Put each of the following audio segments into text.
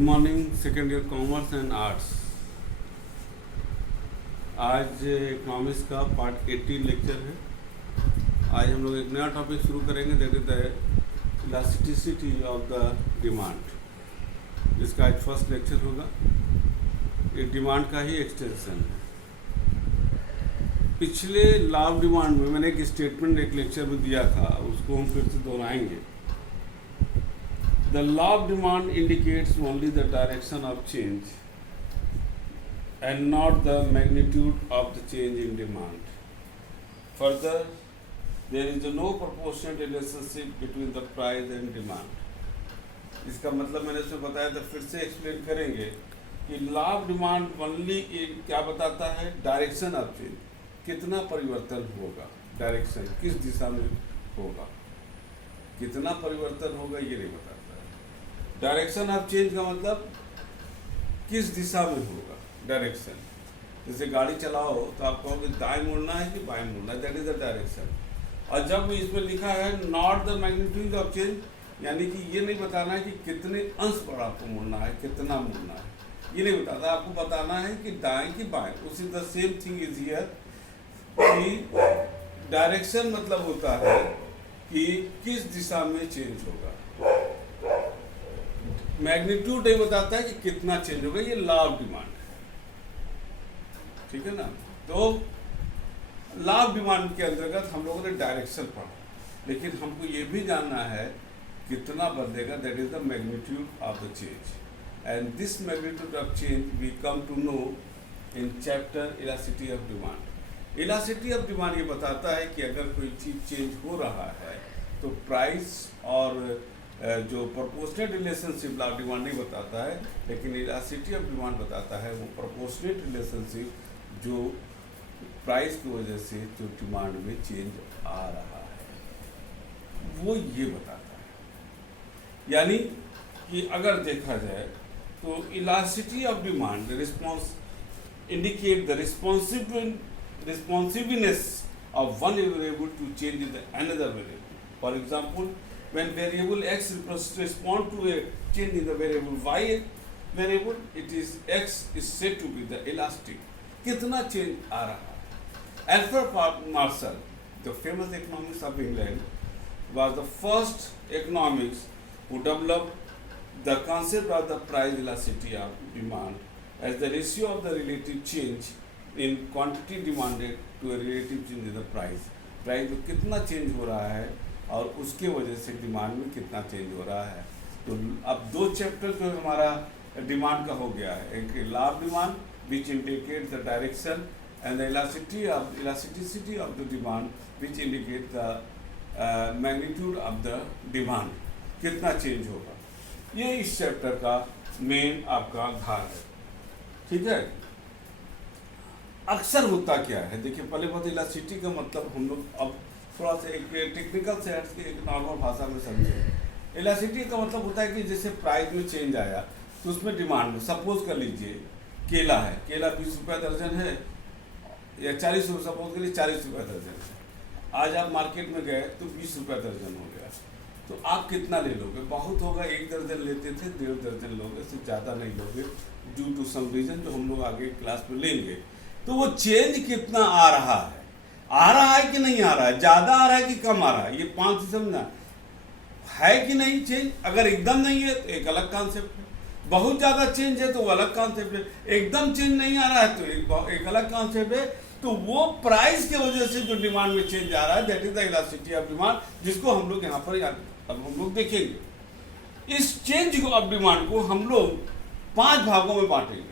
Good morning second year commerce and arts. आज economics का part 18 lecture है। आज हम लोग एक नया टॉपिक शुरू करेंगे, that is the elasticity of the demand. इसका आज फर्स्ट लेक्चर होगा। ये डिमांड का ही एक्सटेंशन है। पिछले लॉ ऑफ डिमांड में मैंने एक स्टेटमेंट एक लेक्चर में दिया था, उसको हम फिर से दोहराएंगे। The law of demand indicates only the direction of change and not the magnitude of the change in demand. Further, there is no proportional relationship between the price and demand. इसका मतलब मैंने उसमें बताया था, फिर से एक्सप्लेन करेंगे कि लॉ ऑफ डिमांड ओनली क्या बताता है, डायरेक्शन ऑफ चेंज, कितना परिवर्तन होगा, डायरेक्शन किस दिशा में होगा, कितना परिवर्तन होगा ये नहीं बताता। डायरेक्शन ऑफ चेंज का मतलब किस दिशा में होगा डायरेक्शन। जैसे गाड़ी चलाओ तो आप कहोगे दाएं मुड़ना है कि बाएं मुड़ना है, दैट इज द डायरेक्शन। और जब इसमें लिखा है not the magnitude of change, यानी कि ये नहीं बताना है कि कितने अंश पर आपको मुड़ना है, कितना मुड़ना है, ये नहीं बताता। आपको बताना है कि दाएं कि बाएं। उसी the same thing is here कि डायरेक्शन मतलब होता है कि किस दिशा में चेंज होगा। मैग्नीट्यूड ये बताता है कि कितना चेंज होगा। ये लॉ ऑफ डिमांड है, ठीक है ना। तो लॉ ऑफ डिमांड के अंतर्गत हम लोगों ने डायरेक्शन पढ़ा, लेकिन हमको ये भी जानना है कितना बदलेगा, that is the magnitude of the change. And this magnitude of change we come to know in chapter elasticity of demand. Elasticity of demand ये बताता है कि अगर कोई चीज़ चेंज हो रहा है तो प्राइस और जो proportionate relationship law of demand नहीं बताता है, लेकिन इलास्टिसिटी ऑफ डिमांड बताता है वो प्रोपोर्शनेट रिलेशनशिप जो प्राइस की वजह से जो डिमांड में चेंज आ रहा है वो ये बताता है। यानी कि अगर देखा जाए तो elasticity of demand response indicate the responsiveness of one variable to change in the another variable. For example, when variable x respond to a change in the variable y variable, it is x is said to be the elastic. कितना change आ रहा है। Alfred Marshall, the famous economist of England, was the first economist who developed the concept of the price elasticity of demand as the ratio of the relative change in quantity demanded to a relative change in the price. Price में कितना change हो रहा है और उसके वजह से demand में कितना चेंज हो रहा है। तो अब दो चैप्टर जो हमारा डिमांड का हो गया है, एक law of demand which indicate the direction and the elasticity of the demand which indicate the magnitude of the demand, कितना चेंज होगा। ये इस चैप्टर का मेन आपका धार है, ठीक है। अक्सर होता क्या है, देखिए पहले बात इलास्टिसिटी का मतलब हम लोग अब थोड़ा सा एक टेक्निकल से हट के एक नॉर्मल भाषा में समझें। इलास्टिसिटी का मतलब होता है कि जैसे प्राइस में चेंज आया तो उसमें डिमांड में, सपोज कर लीजिए केला है, केला 20 रुपये दर्जन है या 40 रुपये, सपोज करिए 40 रुपये दर्जन है। आज आप मार्केट में गए तो 20 रुपये दर्जन हो गया, तो आप कितना ले लोगे? बहुत होगा, 1 दर्जन लेते थे, 1.5 दर्जन लोगे, इससे ज़्यादा नहीं लोगे ड्यू टू सम रीज़न जो हम लोग आगे क्लास में लेंगे। तो वो चेंज कितना आ रहा है कि नहीं आ रहा है, ज़्यादा आ रहा है कि कम आ रहा है, ये 5 समझना है कि नहीं चेंज। अगर एकदम नहीं है तो एक अलग कॉन्सेप्ट है, बहुत ज़्यादा चेंज है तो वो अलग कॉन्सेप्ट है, एकदम चेंज नहीं आ रहा है तो एक अलग कॉन्सेप्ट है। तो वो प्राइस के वजह से जो डिमांड में चेंज आ रहा है, that is the elasticity of demand, जिसको हम लोग यहाँ पर अब हम लोग देखेंगे। इस चेंज ऑफ डिमांड को हम लोग 5 भागों में बांटेंगे।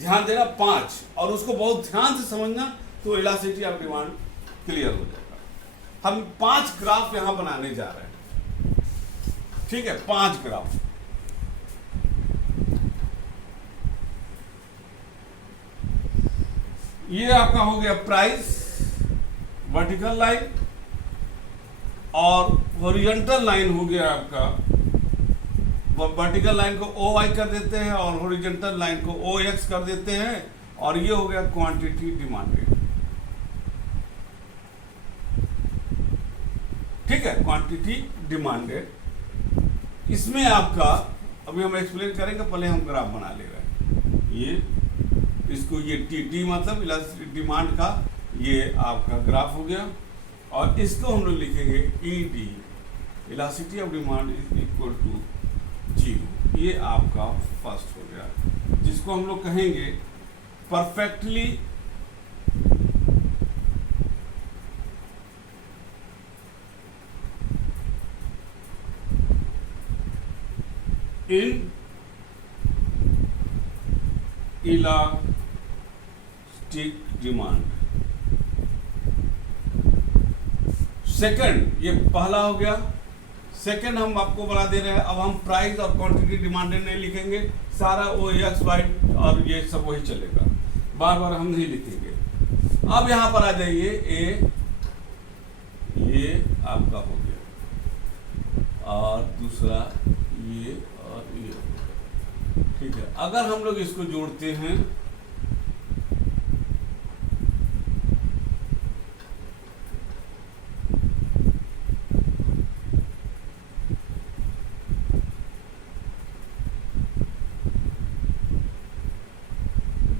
ध्यान देना 5, और उसको बहुत ध्यान से समझना तो इलास्टिसिटी ऑफ डिमांड क्लियर हो जाएगा। हम 5 ग्राफ यहां बनाने जा रहे हैं, ठीक है। 5 ग्राफ। ये आपका हो गया प्राइस, वर्टिकल लाइन, और हॉरिजॉन्टल लाइन हो गया आपका, वर्टिकल लाइन को ओ वाई कर देते हैं और हॉरिजॉन्टल लाइन को ओ एक्स कर देते हैं, और ये हो गया क्वांटिटी डिमांडेड, ठीक है, क्वांटिटी डिमांडेड। इसमें आपका अभी हम एक्सप्लेन करेंगे, पहले हम ग्राफ बना ले रहे हैं। ये इसको ये टी मतलब इलास्टिक डिमांड का ये आपका ग्राफ हो गया, और इसको हम लोग लिखेंगे E D, elasticity of demand is equal to 0। ये आपका फर्स्ट हो गया, जिसको हम लोग कहेंगे perfectly in elastic demand. Second, ये पहला हो गया। सेकंड हम आपको बना दे रहे हैं, अब हम प्राइस और क्वांटिटी डिमांडेड नहीं लिखेंगे, सारा वो एक्स वाई और ये सब वही चलेगा, बार बार हम नहीं लिखेंगे। अब यहां पर आ जाइए, ये आपका हो गया, और दूसरा ये और ये हो गया, ठीक है। अगर हम लोग इसको जोड़ते हैं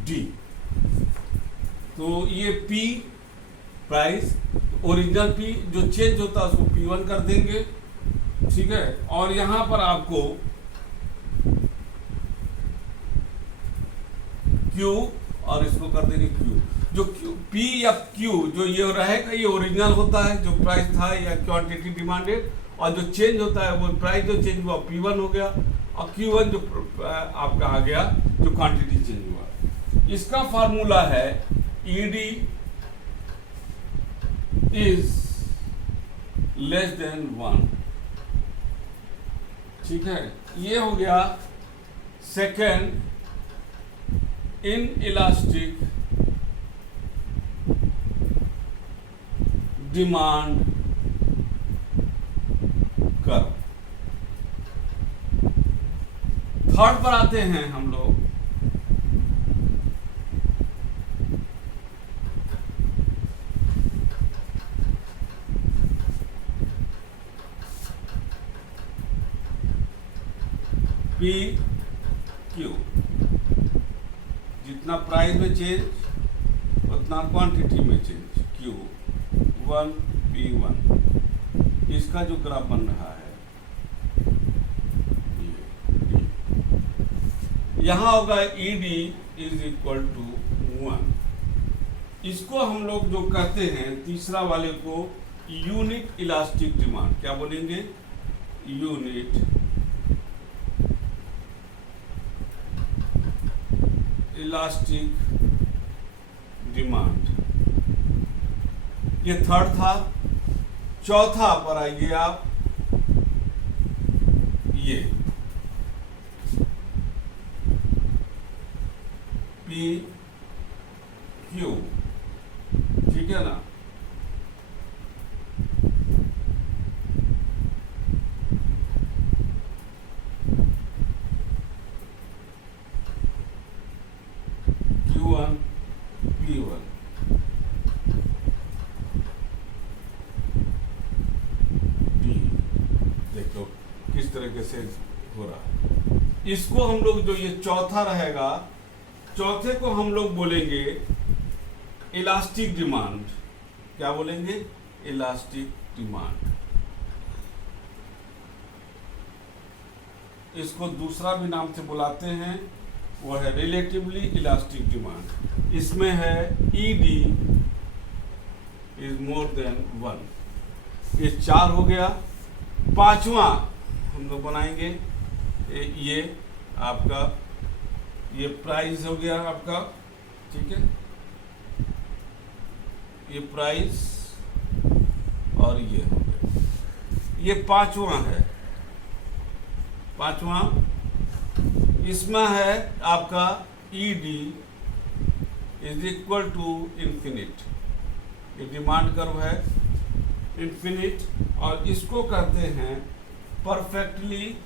डी, तो ये P प्राइस, ओरिजिनल P जो चेंज होता है उसको P1 कर देंगे, ठीक है। और यहां पर आपको Q और इसको कर देंगे Q। जो P या Q जो ये रहेगा, ये ओरिजिनल होता है जो प्राइस था या क्वांटिटी डिमांडेड, और जो चेंज होता है वो प्राइस जो चेंज हुआ P1 हो गया, और Q1 जो आपका आ गया जो क्वांटिटी चेंज हुआ। इसका फार्मूला है ED इज लेस देन 1, ठीक है। ये हो गया second in elastic demand curve. Third पर आते हैं हम लोग, पी क्यू, जितना प्राइस में चेंज उतना क्वांटिटी में चेंज, Q1 P1, इसका जो ग्राफ बन रहा है यहां होगा ED इज इक्वल टू 1। इसको हम लोग जो कहते हैं तीसरा वाले को यूनिट इलास्टिक डिमांड, क्या बोलेंगे, यूनिट इलास्टिक डिमांड। ये थर्ड था। चौथा पर आइए आप, ये पी क्यू, ठीक है ना। Q1 P1, D, देखो किस तरीके से हो रहा है। इसको हम लोग जो ये चौथा रहेगा, चौथे को हम लोग बोलेंगे इलास्टिक डिमांड। क्या बोलेंगे, इलास्टिक डिमांड। इसको दूसरा भी नाम से बुलाते हैं, वो है रिलेटिवली इलास्टिक डिमांड। इसमें है ED इज मोर देन 1। ये 4 हो गया। पांचवा हम लोग बनाएंगे, ये आपका ये प्राइस हो गया आपका, ठीक है। ये प्राइस और ये हो गया, ये पांचवा है। पांचवा इसमें है आपका ED is equal to infinite. ये डिमांड कर्व है इंफिनिट, और इसको कहते हैं perfectly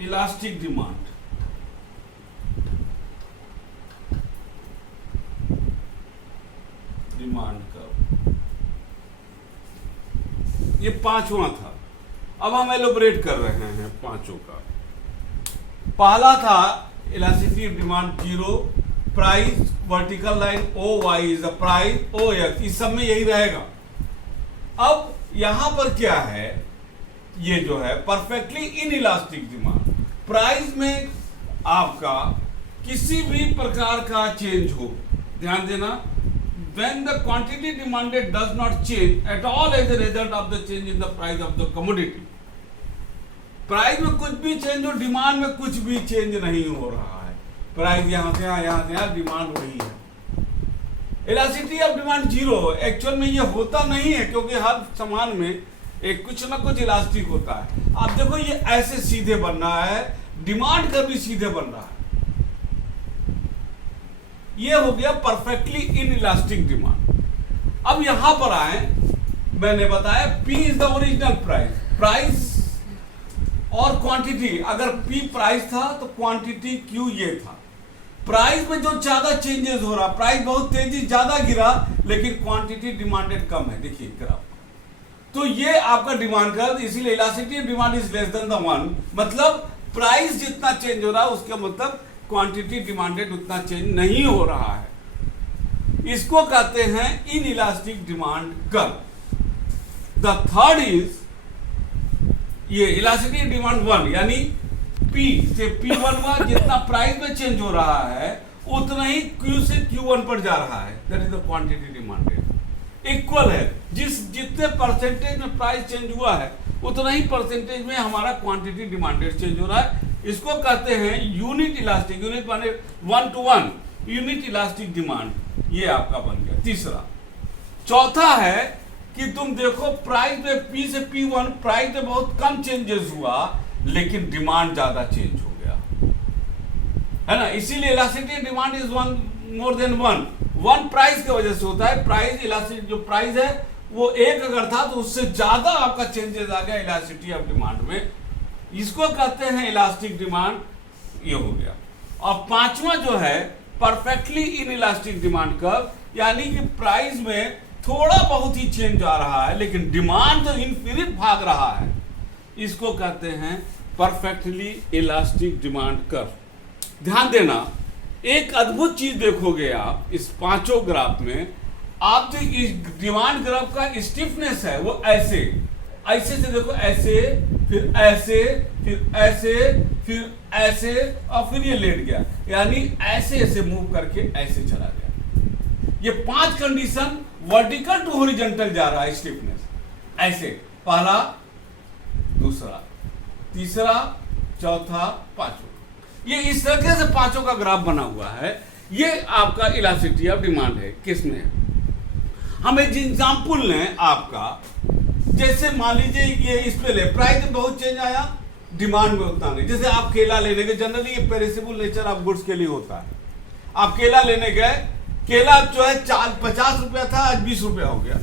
elastic demand. Demand curve ये पांचवा था। अब हम एलोबरेट कर रहे हैं पांचों का। पहला था elasticity of demand 0, price vertical line O Y is the price O X, इस सब में यही रहेगा। अब यहां पर क्या है, ये जो है perfectly in elastic demand, price में आपका किसी भी प्रकार का चेंज हो, ध्यान देना, when the quantity demanded does not change at all as a result of the change in the price of the commodity, price में कुछ भी चेंज हो, डिमांड में कुछ भी चेंज नहीं हो रहा है, प्राइस यहां से यहां डिमांड वही है। इलास्टिसिटी ऑफ डिमांड 0, एक्चुअल में ये होता नहीं है, क्योंकि हर सामान में एक कुछ ना कुछ इलास्टिक होता है। आप देखो ये ऐसे सीधे बन रहा है, डिमांड का भी सीधे बन रहा है। ये हो गया परफेक्टली इन इलास्टिक डिमांड। अब यहां पर आए, मैंने बताया P is the original price, price और क्वांटिटी, अगर P प्राइस था तो क्वांटिटी Q ये था। प्राइस में जो ज्यादा चेंजेस हो रहा, प्राइस बहुत तेजी ज्यादा गिरा, लेकिन क्वांटिटी डिमांडेड कम है, देखिए ग्राफ। तो ये आपका डिमांड कर्व, इसीलिए elasticity demand is less than the 1, मतलब प्राइस जितना चेंज हो रहा है उसका मतलब क्वांटिटी डिमांडेड उतना चेंज नहीं हो रहा है। इसको कहते हैं in elastic demand curve. The third is ये इलास्टिसिटी डिमांड 1, यानी P से P1 हुआ, जितना प्राइस में चेंज हो रहा है उतना ही Q से Q1 पर जा रहा है, that is the quantity demanded. Equal है, जितने परसेंटेज में प्राइस चेंज हुआ है उतना ही परसेंटेज में हमारा क्वांटिटी डिमांडेड चेंज हो रहा है। इसको कहते हैं यूनिट इलास्टिक, यूनिट माने 1 to 1, यूनिट इलास्टिक डिमांड, ये आपका बन गया तीसरा। चौथा है कि तुम देखो प्राइस में P से P1 प्राइस में बहुत कम चेंजेस हुआ, लेकिन डिमांड ज्यादा चेंज हो गया, है ना। इसीलिए elasticity demand is 1 more than 1, 1 price की वजह से होता है। प्राइस इलास्टिक जो प्राइस है वो 1 अगर था तो उससे ज्यादा आपका चेंजेस आ गया इलास्टिसिटी ऑफ डिमांड में, इसको कहते हैं इलास्टिक डिमांड, ये हो गया। और पांचवा जो है perfectly in elastic demand curve, यानी कि प्राइस में थोड़ा बहुत ही चेंज आ रहा है, लेकिन डिमांड तो इनफिनिट भाग रहा है, इसको कहते हैं परफेक्टली इलास्टिक डिमांड कर्व। ध्यान देना, एक अद्भुत चीज देखोगे आप इस पांचों ग्राफ में, आप जो इस डिमांड ग्राफ का स्टिफनेस है वो ऐसे से देखो, ऐसे, फिर ऐसे, फिर ऐसे, फिर ऐसे, और फिर ये लेट गया, यानी ऐसे मूव करके ऐसे चला गया। ये 5 कंडीशन वर्टिकल टू हॉरिजॉन्टल जा रहा है स्टिफनेस, ऐसे, पहला, दूसरा, तीसरा, चौथा, पांचवा, ये इस तरह से पांचों का ग्राफ बना हुआ है। ये आपका इलास्टिसिटी ऑफ डिमांड है। किसमें हम एक एग्जाम्पल लें आपका, जैसे मान लीजिए ये इस पे ले, प्राइस में बहुत चेंज आया, डिमांड में उतना नहीं। जैसे आप केला लेने गए, जनरली ये पेरिसेबल नेचर ऑफ गुड्स के लिए होता है। आप केला लेने गए, केला जो है 50 रुपया था, आज 20 रुपया हो गया,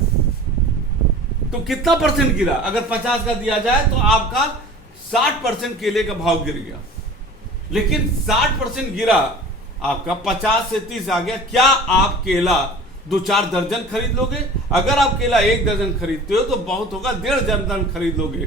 तो कितना परसेंट गिरा? अगर 50 का दिया जाए तो आपका 60% केले का भाव गिर गया। लेकिन 60% गिरा आपका, 50 से 30 आ गया। क्या आप केला 2-4 दर्जन खरीद लोगे? अगर आप केला 1 दर्जन खरीदते हो तो बहुत होगा 1.5 दर्जन खरीद लोगे,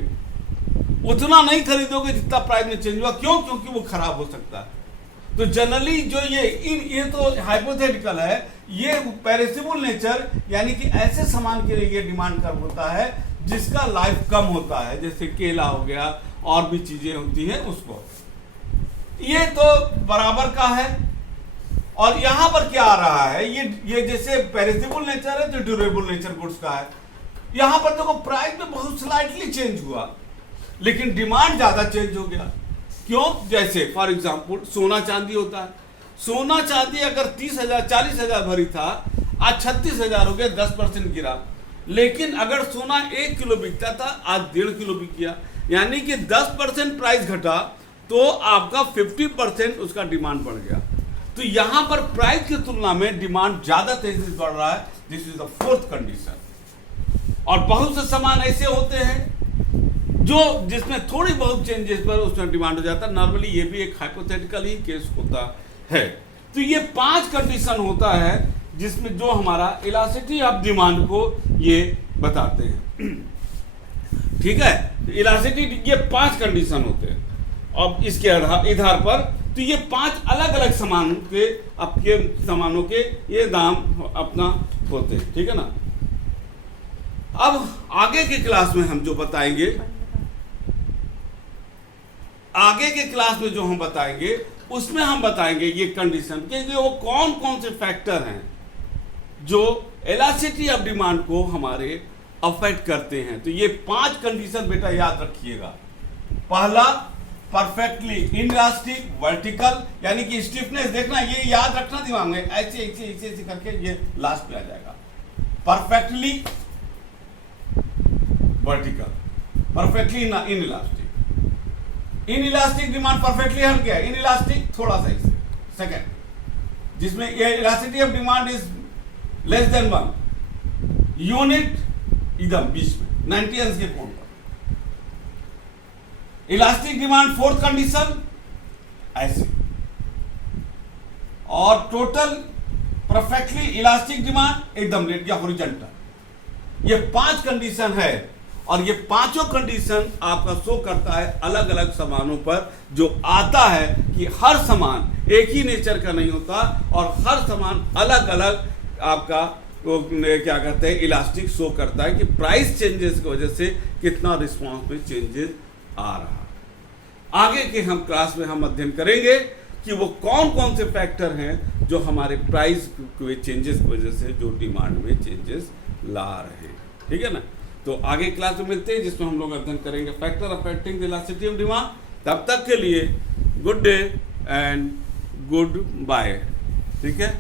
उतना नहीं खरीदोगे जितना प्राइस में चेंज हुआ। क्यों? क्योंकि वो खराब हो सकता है। तो जनरली जो ये तो हाइपोथेटिकल है, ये पेरिसेबल नेचर, यानी कि ऐसे सामान के लिए ये डिमांड कर्व होता है जिसका लाइफ कम होता है, जैसे केला हो गया और भी चीजें होती हैं उसको। ये तो बराबर का है। और यहां पर क्या आ रहा है, ये जैसे पेरिसेबल नेचर है तो ड्यूरेबल नेचर गुड्स का है। यहां पर देखो प्राइस में बहुत स्लाइटली चेंज हुआ, लेकिन डिमांड ज्यादा चेंज हो गया। क्यों? जैसे फॉर एग्जांपल सोना चांदी होता है। सोना चांदी अगर 30,000 40,000 भरी था, आज 36,000 हो गया, 10% गिरा। लेकिन अगर सोना 1 किलो बिकता था, आज 1.5 किलो बिक गया, यानी कि 10% प्राइस घटा तो आपका 50% उसका डिमांड बढ़ गया। तो यहां पर प्राइस की तुलना में डिमांड ज्यादा तेजी से बढ़ रहा है। This is the 4th condition. और बहुत से सामान ऐसे होते हैं जो जिसमें थोड़ी बहुत चेंजेस पर उसमें डिमांड हो जाता है। नॉर्मली ये भी एक हाइपोथेटिकल ही केस होता है। तो ये 5 कंडीशन होता है जिसमें जो हमारा इलास्टिसिटी ऑफ डिमांड को ये बताते हैं। ठीक है। तो इलास्टिसिटी ये 5 कंडीशन होते हैं, अब इसके आधार पर तो ये 5 अलग अलग सामान के आपके सामानों के ये दाम अपना होते हैं, ठीक है ना। अब आगे के क्लास में हम जो बताएंगे, आगे के क्लास में जो हम बताएंगे उसमें हम बताएंगे ये कंडीशन के वो कौन कौन से फैक्टर हैं जो इलास्टिसिटी ऑफ डिमांड को हमारे अफेक्ट करते हैं। तो ये 5 कंडीशन बेटा याद रखिएगा। पहला, परफेक्टली इनइलास्टिक वर्टिकल, यानी कि स्टिफनेस, देखना ये याद रखना दिमाग में, ऐसे ऐसे ऐसे ऐसे करके ये लास्ट पे आ जाएगा। Perfectly vertical, perfectly inelastic. Inelastic demand perfectly हट गया, इनइलास्टिक थोड़ा सा इसे सेकंड, जिसमें ये elasticity of demand is less than 1 unit, एकदम बीच में 90 अंश के कोण पर। इलास्टिक डिमांड 4th कंडीशन ऐसे, और टोटल परफेक्टली इलास्टिक डिमांड एकदम लेट या हॉरिजॉन्टल। ये 5 कंडीशन है, और ये पांचों कंडीशन आपका शो करता है अलग अलग सामानों पर, जो आता है कि हर सामान एक ही नेचर का नहीं होता, और हर सामान अलग अलग आपका वो क्या कहते हैं इलास्टिक शो करता है कि प्राइस चेंजेस की वजह से कितना रिस्पॉन्स में चेंजेस आ रहा है। आगे के हम क्लास में हम अध्ययन करेंगे कि वो कौन कौन से फैक्टर हैं जो हमारे प्राइस के चेंजेस की वजह से जो डिमांड में चेंजेस ला रहे हैं, ठीक है ना। तो आगे क्लास में मिलते हैं जिसमें हम लोग अध्ययन करेंगे factor affecting the elasticity of demand. तब तक के लिए good day and good bye, ठीक है।